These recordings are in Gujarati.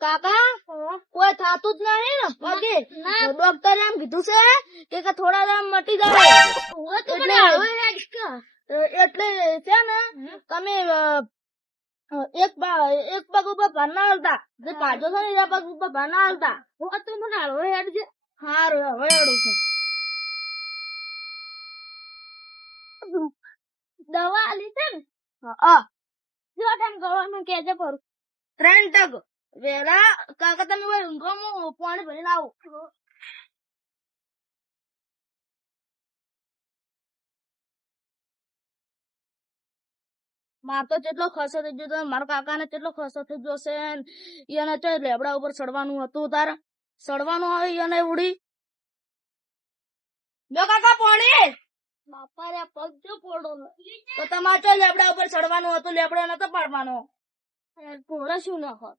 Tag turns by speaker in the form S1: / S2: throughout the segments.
S1: કાકા કોઈ થતું જ નહીં ને પગે. ડોક્ટરે એમ કીધું છે કે થોડા દામ મટી જાય એટલે છે ને તમે એક એક પગ ઉપર ભાર ના હાલતા. જે પાછો છે ને એ પગ ઉપર ભાર ના હાલતા. તો મને હળવે હેડજે હારું હવે હેડું છું. દવા લીધે ને? હા જો તેમ ગવર્મેન્ટ કેજે પર ત્રણ ટક વેલા કાકા તમે ભાઈ ઊંઘો હું પાણી ભરીને આવું. માર તો જેટલો ખર્ચો થઈ ગયો તો મારા કાકાને કેટલો ખર્ચો થઈ ગયો છે એને તો લેબડા ઉપર ચડવાનું હતું તારે. ચડવાનું આવે એને ઉડી. જો કાકા પાણી. બાપા રે પગ જો પોડો તો તમારે લેબડા ઉપર ચડવાનું હતું લેબડો નતો પાડવાનો. પોરા શું ના હોત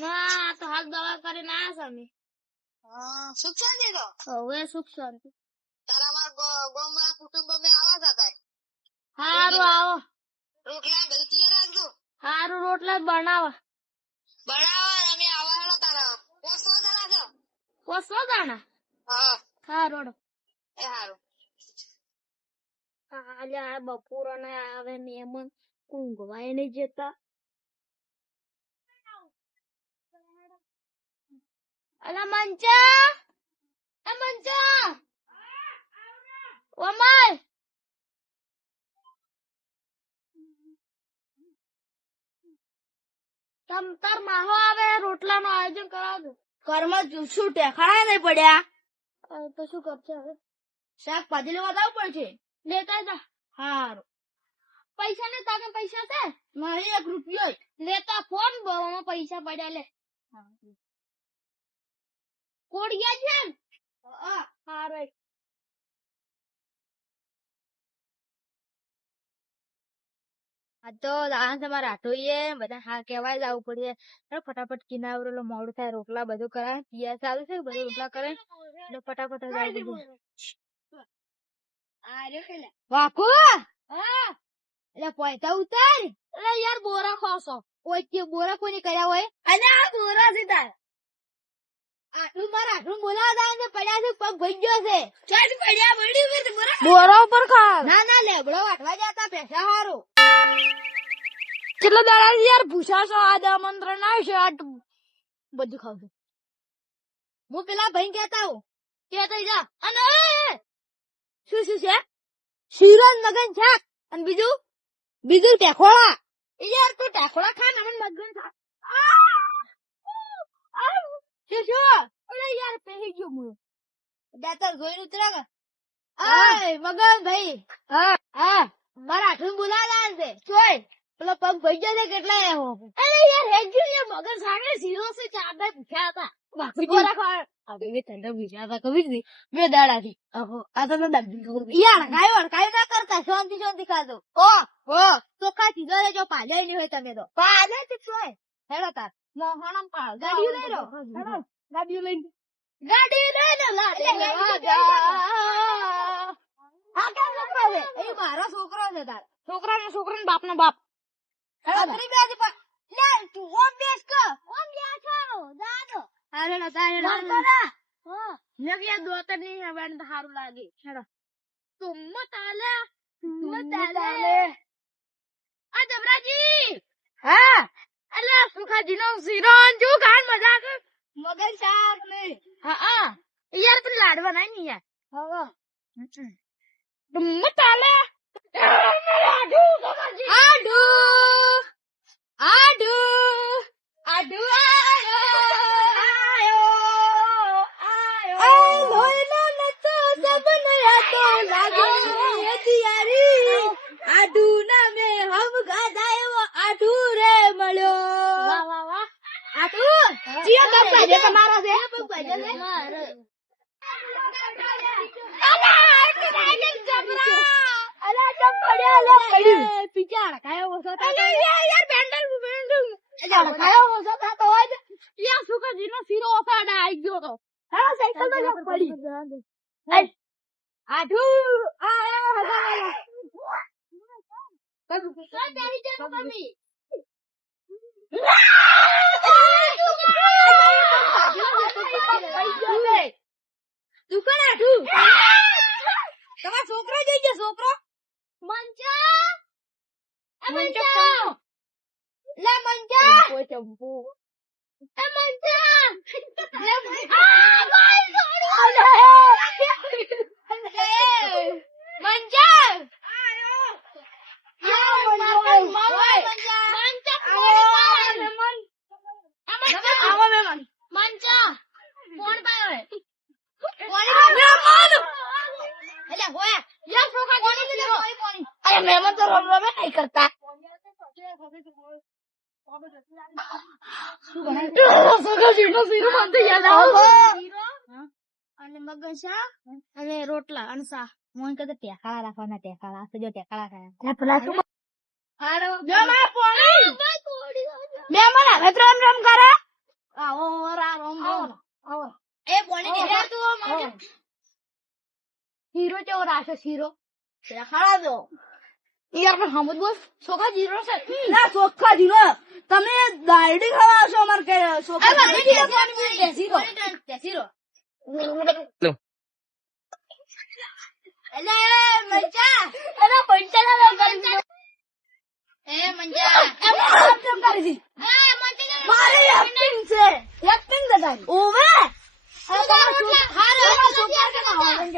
S1: ના તો હાલ દવા કરીને ના છે અમે.
S2: હા સુખ શાંતિ તો.
S1: હવે સુખ શાંતિ.
S2: તારા અમાર ગોમાં કુટુંબ અમે આવા હતા
S1: હારું આવો.
S2: રોટલા બધું તૈયાર રાખજો.
S1: હારું રોટલા બનાવા.
S2: બનાવો અમે આવા હેડો તારા. પોસો જણા છો?
S1: પોસો દાણા
S2: હા.
S1: હારું
S2: એ હારું.
S1: આ બપોર ને આવે મેમન ઊંઘવાય નહીં જતા. અલા મંચા એ મંચા ઓમાય તમ તાર માહો આવે રોટલા નું આયોજન કરાવજો. ઘરમાં શું ટેખાણા નહીં પડ્યા. તો શું કરશે હવે? શાકભાજી લેવા જવું પડશે? લેતા જા. હારું. પૈસા ને તારે પૈસા છે? નહીં એક રૂપિયો લેતા ફોન ભરવામાં પૈસા પડ્યા લે. કોડિયા છે ને હારું આ તો આ તમારે આટોઈએ બધા હા કેવાય જવું પડે અરે ફટાફટ કિનારો મોડું થાય રોટલા બધું કરાય પિયા ચાલુ છે બધું રોટલા કરે. એટલે ફટાફટ જ આવી વાકુ એટલે પૈસા ઉતાર. એટલે યાર બોરા ખોસો. કોઈ કે બોરા કોની કર્યા હોય? અને આ બોરા તાર. આટલું મારા આટલું બોલાવા દાવ ને પડ્યા છે પગ ભઈ ગયો છે. ચાલ પડ્યા વળી ઉપર તમારા બોરા ઉપર ખા ના ના લેબડો વાટવા જતા પૈસા હારો. કેટલા દાડા યાર? ભૂસા છો આ આમંત્રણ આવ્યું છે આટ બધું ખાવું હું પેલા ભાઈ કહેતા હું કે થઈ જા. અને શું શું છે? શિરોન મગન છાક અને બીજું? બીજું ટેખોળા એ યાર તું ટેખોળા ખા ને મગન છાક આ! આ! શું શું અરે યાર પહેરી ગયો હું દાતર જોઈને ઉતરા કે આય મગન ભાઈ. હા. હા મારા આઠું બોલાવા છે. ચોય પેલો પગ ભઈ ગયો છે કેટલા એ હો અરે યાર હેજ્યુ યાર મગન સામે ઝીરો સે ચાર બે ભૂખ્યા હતા. બાપુજી હવે મેં તને ભૂખ્યા હતા કબીરથી બે દાડાથી. અહો આ તો ડબ્બી યાર કાયો કાયો ના કરતા શાંતિ શાંતિ ખાધો. ઓ હો ચોખ્ખા સીધો રેજો પાલે નહીં હોય તમે તો. પાલે જ ચોય. હેડો તાર. મોહણમ પાલ ગાડી લઈ લો. હેડો ગાડી ગાડી લઈ લો. આ કેમ છોકરો છે? એ મારો છોકરો છે તાર. છોકરાનો છોકરાનો બાપનો બાપ. અત્રી બે હતી પણ. લે તું ઓમ બેસ ક. ઓમ બેસો દાદો હારે લો તારે લો. હા. મેં દોતરની હવે સારું લાગે. હેડો. તુમ તાલે. તુમ તાલે. આ જબરાજી. હા. અલ્યા સુખાજી નો સિરોન જો ખાન મજા કર મગન શાક ને હા હા યાર તું લાડવા ના ની યાર હા તુમ તાલે આડુ આડુ આડુ આડુ આયો આયો આયો લોહીનો નતો સબન રાતો લાગે તિયારી આડુ અલા ચમ પડ્યા અલા પડ્યું પીચાડ કાયો ઓછો થાતો અલા યાર બેન્ડલ બેન્ડલ અલા કાયો ઓછો થાતો હોય ને યાર સુકા જીનો શીરો ઓસાડા આવી ગયો તો. હા સાયકલમાં જમ પડી. આઠુ આ આ હગા કબુ તો તારી જે મમ્મી? દુકાન આઠું તમારો છોકરો જોઈ છોકરો? મંચા એ મંચા લે મંચા કોઈ ચંપુ એ મંચા લે આ ગોલ છોડો મંચા મંચા કોણ પાયો અરે મહેમાન તો રમ રમે નહીં કરતા. અને મગસા અને રોટલા અને સા મોન ટેકાળા રાખવાના ટેકાળા તો જો ટેકાળા ખાયા. પેલા શું મહેમાન હવે. રમ રમ કરે. આવો રા રમ રમ. આવો એ બોલી દે તું હીરો કેવો રાખ્યો હીરો ટેકાળા દો. યાર પણ હમદ બોલ સોખા જીરો છે.
S3: ના ચોખ્ખા જીરો. તમે દાયડી અમાર કે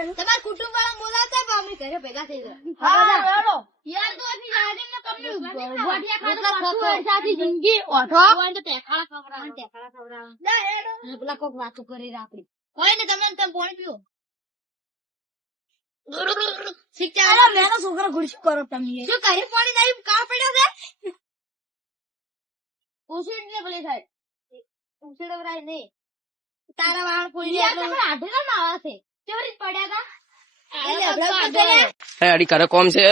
S1: તમારા કુટુંબ વાળા બોલાતા અમે ઘરે ભેગા થઈ ગયા
S3: હા હેલો
S1: યાર તો અભી રાડે ને કમ્યું વર્ષાથી જિંદગી? ઓઠો ટેકાળા ખવડાવે ટેકાળા ખવડાવે પેલા કોક વાતો કરી રાખડી હોય ને તમે તમે પાણી પીઓ શીખ્યા
S3: અરે મેનો છોકરા ગુડશું કરો તમે
S1: શું ઘરે પાણી નહીં કા પડ્યો છે? ઉસીડ ને પેલી થાય નહીં. તારા વાળ તમે આઢેલા ના આવે છે. કેવી પડ્યા હતા
S4: અડી કરે કોમ છે?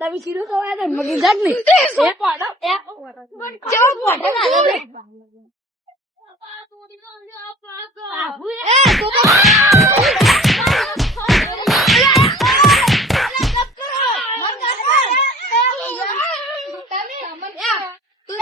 S3: તમે સીધું ખવાય તો મગી જાગ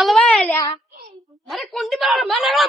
S3: అలవాయా మరి కొంటి పిల్లలు మనగా